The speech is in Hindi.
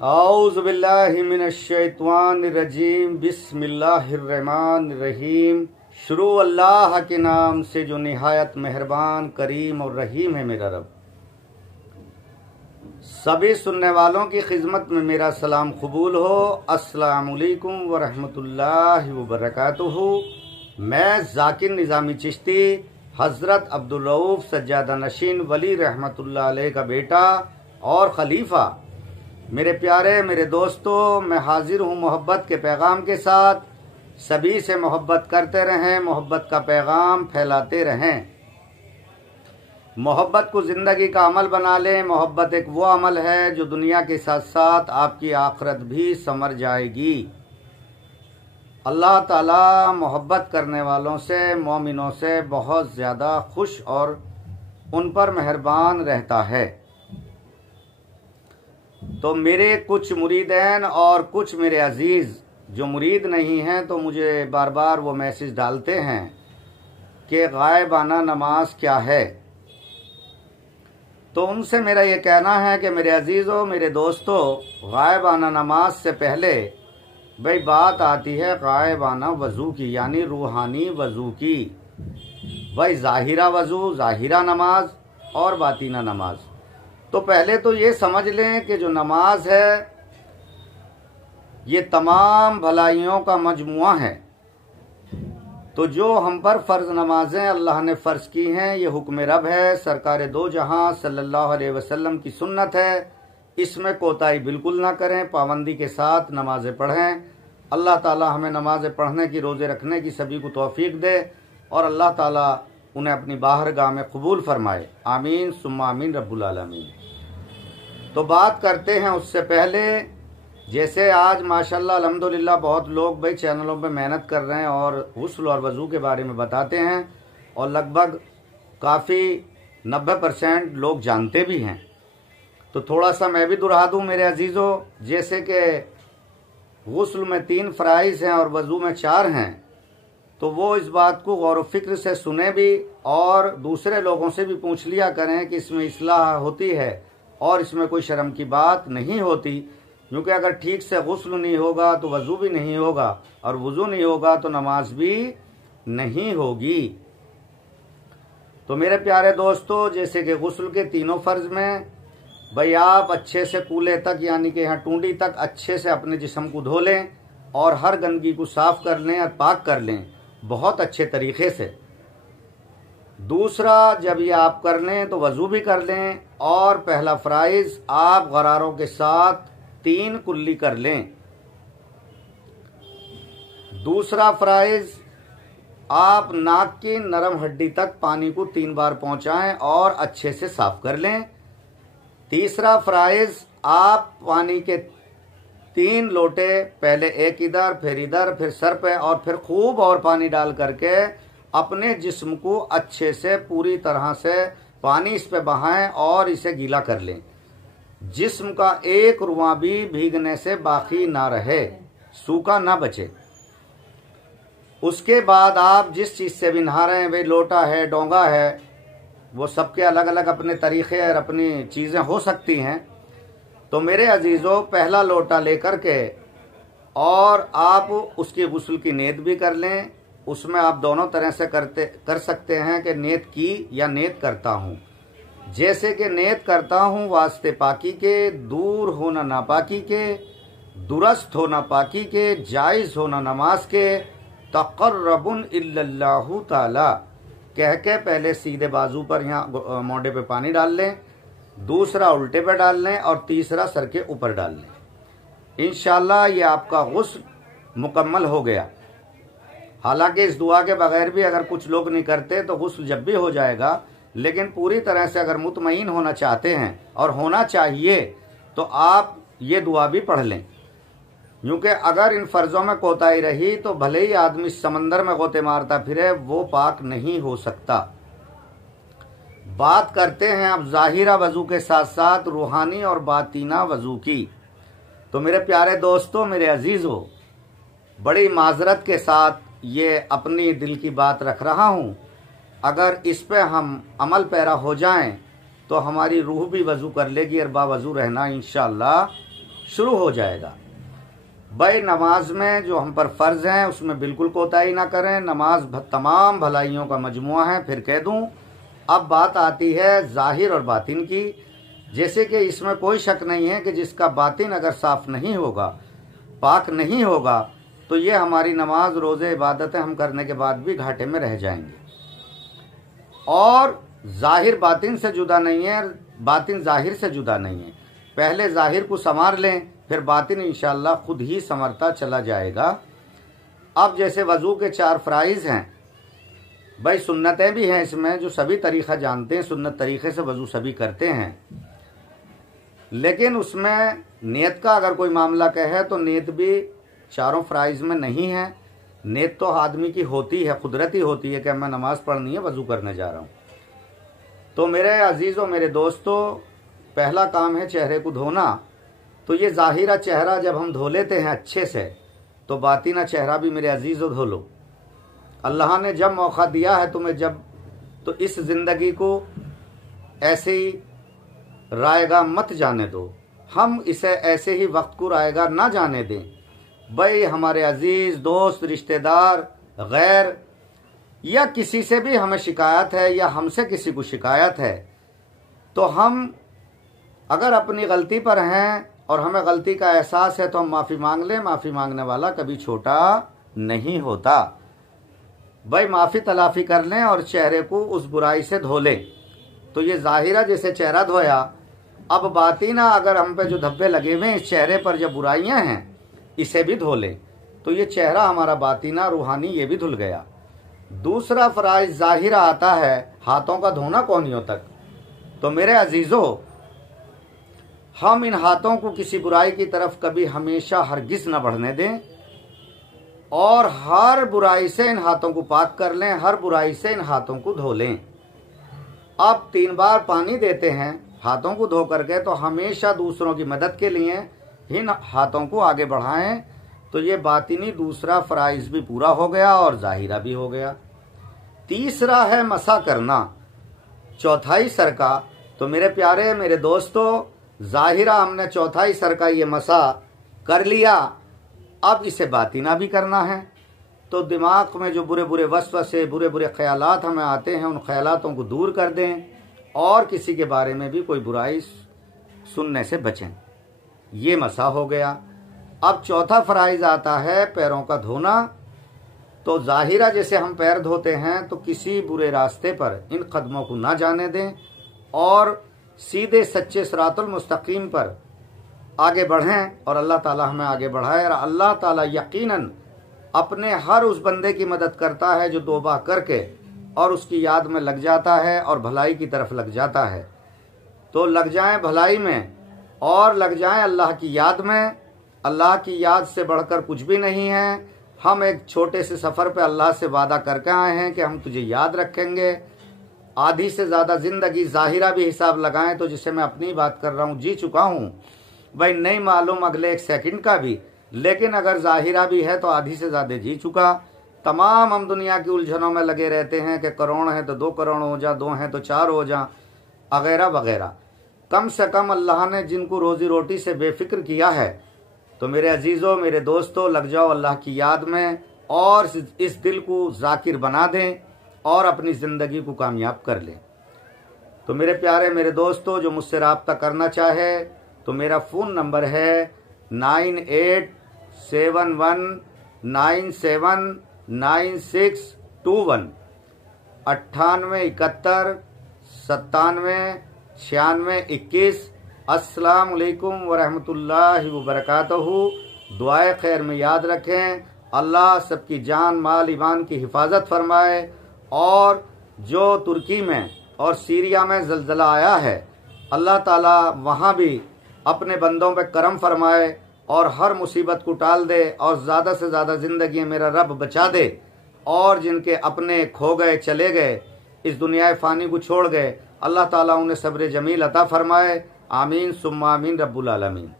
औज़ु बिल्लाहि मिनश्शैतानिर्रजीम बिस्मिल्लाहिर्रहमानिर्रहीम। शुरू अल्लाह के नाम से जो निहायत मेहरबान करीम और रहीम है मेरा रब। सभी सुनने वालों की खिदमत में मेरा सलाम कबूल हो। अस्सलामु अलैकुम व रहमतुल्लाहि व बरकातुहू। मैं ज़ाकिर निज़ामी चिश्ती हज़रत अब्दुल रऊफ़ सज्जादा नशीन वली रहमतुल्लाह अलैह का बेटा और खलीफा। मेरे प्यारे मेरे दोस्तों, मैं हाजिर हूँ मोहब्बत के पैगाम के साथ। सभी से मोहब्बत करते रहें, मोहब्बत का पैगाम फैलाते रहें। मोहब्बत को ज़िंदगी का अमल बना लें। मोहब्बत एक वो अमल है जो दुनिया के साथ साथ आपकी आखिरत भी संवर जाएगी। अल्लाह ताला मोहब्बत करने वालों से, मोमिनों से बहुत ज़्यादा खुश और उन पर मेहरबान रहता है। तो मेरे कुछ मुरीदैन और कुछ मेरे अजीज़ जो मुरीद नहीं हैं तो मुझे बार बार वो मैसेज डालते हैं कि गायबाना नमाज क्या है। तो उनसे मेरा ये कहना है कि मेरे अजीज़ों, मेरे दोस्तों, गायबाना नमाज से पहले भाई बात आती है गायबाना वज़ू की, यानी रूहानी वज़ू की। भाई ज़ाहिरा वज़ू, ज़ाहिरा नमाज और बातीना नमाज। तो पहले तो ये समझ लें कि जो नमाज है ये तमाम भलाइयों का मजमुआ है। तो जो हम पर फ़र्ज़ नमाजें अल्लाह ने फ़र्ज़ की हैं, ये हुक्म रब है, सरकार दो जहां सल्लल्लाहु अलैहि वसल्लम की सुन्नत है। इसमें कोताही बिल्कुल ना करें, पाबंदी के साथ नमाज़ें पढ़ें। अल्लाह ताला हमें नमाज़ें पढ़ने की, रोज़े रखने की सभी को तौफीक दे और अल्लाह ताला उन्हें अपनी बाहरगाह में कबूल फरमाए। आमीन सुम्मा आमीन रब्बुल आलमीन। तो बात करते हैं उससे पहले, जैसे आज माशाल्लाह अल्हम्दुलिल्लाह बहुत लोग भाई चैनलों पे मेहनत कर रहे हैं और गुस्ल और वज़ू के बारे में बताते हैं और लगभग काफ़ी 90% लोग जानते भी हैं। तो थोड़ा सा मैं भी दोहरा दूँ मेरे अजीज़ों, जैसे कि गुस्ल में 3 फ़राइज़ हैं और वज़ू में 4 हैं। तो वो इस बात को गौर व फिक्र से सुने भी और दूसरे लोगों से भी पूछ लिया करें कि इसमें इस्लाह होती है और इसमें कोई शर्म की बात नहीं होती। क्योंकि अगर ठीक से गुस्ल नहीं होगा तो वज़ू भी नहीं होगा और वज़ू नहीं होगा तो नमाज भी नहीं होगी। तो मेरे प्यारे दोस्तों, जैसे कि गुस्ल के तीनों फ़र्ज़ में भाई आप अच्छे से कूल्हे तक, यानी कि यहाँ टूंडी तक अच्छे से अपने जिस्म को धो लें और हर गंदगी को साफ़ कर लें और पाक कर लें बहुत अच्छे तरीक़े से। दूसरा, जब ये आप कर लें तो वज़ू भी कर लें और पहला फ़राइज़ आप गरारों के साथ 3 कुल्ली कर लें। दूसरा फ़राइज़, आप नाक की नरम हड्डी तक पानी को 3 बार पहुंचाएं और अच्छे से साफ कर लें। तीसरा फ़राइज़, आप पानी के 3 लोटे, पहले एक इधर फिर सर पे और फिर खूब और पानी डाल करके अपने जिस्म को अच्छे से पूरी तरह से पानी इस पे बहाएं और इसे गीला कर लें। जिस्म का एक रुआ भी भीगने से बाकी ना रहे, सूखा ना बचे। उसके बाद आप जिस चीज़ से भी नहा रहे हैं, भाई लोटा है, डोंगा है, वो सबके अलग अलग अपने तरीक़े और अपनी चीज़ें हो सकती हैं। तो मेरे अजीज़ों, पहला लोटा लेकर के और आप उसकी गुस्ल की नीयत भी कर लें। उसमें आप दोनों तरह से कर सकते हैं कि नीयत की या नीयत करता हूँ। जैसे कि नीयत करता हूँ वास्ते पाकी के, दूर होना नापाकी के, दुरुस्त होना पाकी के, जायज़ होना नमाज के, तक़र्रबुन इल्लल्लाहु ताला कह के पहले सीधे बाजू पर यहाँ मोढे पे पानी डाल लें, दूसरा उल्टे पे डाल लें और तीसरा सर के ऊपर डाल लें। इंशाअल्लाह ये आपका गुस्ल मुकम्मल हो गया। हालांकि इस दुआ के बगैर भी अगर कुछ लोग नहीं करते तो गुस्ल जब भी हो जाएगा, लेकिन पूरी तरह से अगर मुतमईन होना चाहते हैं और होना चाहिए तो आप ये दुआ भी पढ़ लें। क्योंकि अगर इन फ़र्ज़ों में कोताही रही तो भले ही आदमी समंदर में गोते मारता फिरे, वो पाक नहीं हो सकता। बात करते हैं अब ज़ाहिरा वज़ू के साथ साथ रूहानी और बातीना वज़ू की। तो मेरे प्यारे दोस्तों, मेरे अजीज़ों, बड़ी माजरत के साथ ये अपनी दिल की बात रख रहा हूँ। अगर इस पे हम अमल पैरा हो जाएं तो हमारी रूह भी वज़ू कर लेगी और बावज़ू रहना इंशाअल्लाह शुरू हो जाएगा। भाई नमाज में जो हम पर फ़र्ज़ हैं उसमें बिल्कुल कोताही ना करें। नमाज तमाम भलाइयों का मजमुआ है। फिर कह दूं, अब बात आती है ज़ाहिर और बातिन की। जैसे कि इसमें कोई शक नहीं है कि जिसका बातिन अगर साफ़ नहीं होगा, पाक नहीं होगा, तो ये हमारी नमाज, रोज़े, इबादतें हम करने के बाद भी घाटे में रह जाएंगे। और ज़ाहिर बातिन से जुदा नहीं है, बातिन ज़ाहिर से जुदा नहीं है। पहले ज़ाहिर को संवार लें, फिर बातिन इंशाअल्लाह खुद ही संवरता चला जाएगा। अब जैसे वज़ू के 4 फ़राइज़ हैं, भाई सुन्नतें भी हैं इसमें, जो सभी तरीक़ा जानते हैं, सुन्नत तरीक़े से वज़ू सभी करते हैं। लेकिन उसमें नियत का अगर कोई मामला कहे तो नियत भी 4 फ़राइज़ में नहीं है। नियत तो आदमी की होती है, कुदरती होती है कि मैं नमाज़ पढ़नी है, वज़ू करने जा रहा हूँ। तो मेरे अजीज़ों, मेरे दोस्तों, पहला काम है चेहरे को धोना। तो ये ज़ाहिरा चेहरा जब हम धो लेते हैं अच्छे से, तो बातिना चेहरा भी मेरे अजीज़ों धो लो। अल्लाह ने जब मौका दिया है तुम्हें, जब, तो इस ज़िंदगी को ऐसे ही रायगा मत जाने दो। हम इसे ऐसे ही वक्त को रायगा ना जाने दें। भाई हमारे अजीज़, दोस्त, रिश्तेदार, गैर या किसी से भी हमें शिकायत है या हमसे किसी को शिकायत है, तो हम अगर अपनी गलती पर हैं और हमें गलती का एहसास है तो हम माफ़ी मांग लें। माफ़ी मांगने वाला कभी छोटा नहीं होता। भाई माफ़ी तलाफ़ी कर लें और चेहरे को उस बुराई से धो लें। तो ये ज़ाहिरा जैसे चेहरा धोया, अब बातिना अगर हम पे जो धब्बे लगे हुए हैं इस चेहरे पर, जो बुराइयां हैं, इसे भी धो लें। तो ये चेहरा हमारा बातिना रूहानी ये भी धुल गया। दूसरा फ़राइज़ ज़ाहिरा आता है हाथों का धोना कोहनियों तक। तो मेरे अजीज़ों, हम इन हाथों को किसी बुराई की तरफ कभी हमेशा हरगिज़ न बढ़ने दें और हर बुराई से इन हाथों को पाक कर लें, हर बुराई से इन हाथों को धो लें। अब 3 बार पानी देते हैं हाथों को धो करके, तो हमेशा दूसरों की मदद के लिए इन हाथों को आगे बढ़ाएं। तो ये बातिनी दूसरा फ़राइज़ भी पूरा हो गया और ज़ाहिरा भी हो गया। तीसरा है मसा करना, चौथाई सर का। तो मेरे प्यारे, मेरे दोस्तों, ज़ाहिरा हमने चौथाई सर का ये मसा कर लिया, अब इसे बातिना भी करना है। तो दिमाग में जो बुरे बुरे वसवसे, बुरे बुरे ख्यालात हमें आते हैं, उन ख्यालातों को दूर कर दें और किसी के बारे में भी कोई बुराई सुनने से बचें। ये मसा हो गया। अब चौथा फ़राइज़ आता है पैरों का धोना। तो ज़ाहिरा जैसे हम पैर धोते हैं, तो किसी बुरे रास्ते पर इन कदमों को ना जाने दें और सीधे सच्चे सिरातुल मुस्तकीम पर आगे बढ़ें और अल्लाह ताला हमें आगे बढ़ाए। और अल्लाह ताला यकीनन अपने हर उस बंदे की मदद करता है जो तौबा करके और उसकी याद में लग जाता है और भलाई की तरफ लग जाता है। तो लग जाएं भलाई में और लग जाएं अल्लाह की याद में। अल्लाह की याद से बढ़कर कुछ भी नहीं है। हम एक छोटे से सफ़र पे अल्लाह से वादा करके आए हैं कि हम तुझे याद रखेंगे। आधी से ज़्यादा ज़िंदगी ज़ाहिरा भी हिसाब लगाएं तो, जिसे मैं अपनी बात कर रहा हूँ, जी चुका हूँ। भाई नहीं मालूम अगले 1 सेकंड का भी, लेकिन अगर ज़ाहिरा भी है तो आधी से ज़्यादा जी चुका। तमाम हम दुनिया की उलझनों में लगे रहते हैं कि करोड़ हैं तो 2 करोड़ हो जा, 2 हैं तो 4 हो जा, वगैरह वगैरह। कम से कम अल्लाह ने जिनको रोज़ी रोटी से बेफिक्र किया है, तो मेरे अजीज़ों, मेरे दोस्तों, लग जाओ अल्लाह की याद में और इस दिल को ज़ाकिर बना दें और अपनी ज़िंदगी को कामयाब कर लें। तो मेरे प्यारे, मेरे दोस्तों, जो मुझसे रब्ता करना चाहे तो मेरा फ़ोन नंबर है 9871979621 9871979621। अस्सलाम वालेकुम वरहमतुल्लाहि वबरकातुहू। दुआए खैर में याद रखें। अल्लाह सबकी जान, माल, ईमान की हिफाजत फरमाए। और जो तुर्की में और सीरिया में ज़लज़ला आया है, अल्लाह ताला वहाँ भी अपने बंदों पे करम फरमाए और हर मुसीबत को टाल दे और ज़्यादा से ज़्यादा ज़िंदगी मेरा रब बचा दे। और जिनके अपने खो गए, चले गए, इस दुनिया फ़ानी को छोड़ गए, अल्लाह ताला उन्हें सब्र जमील अता फरमाए। आमीन सुम्मा आमीन रब्बुल आलमीन।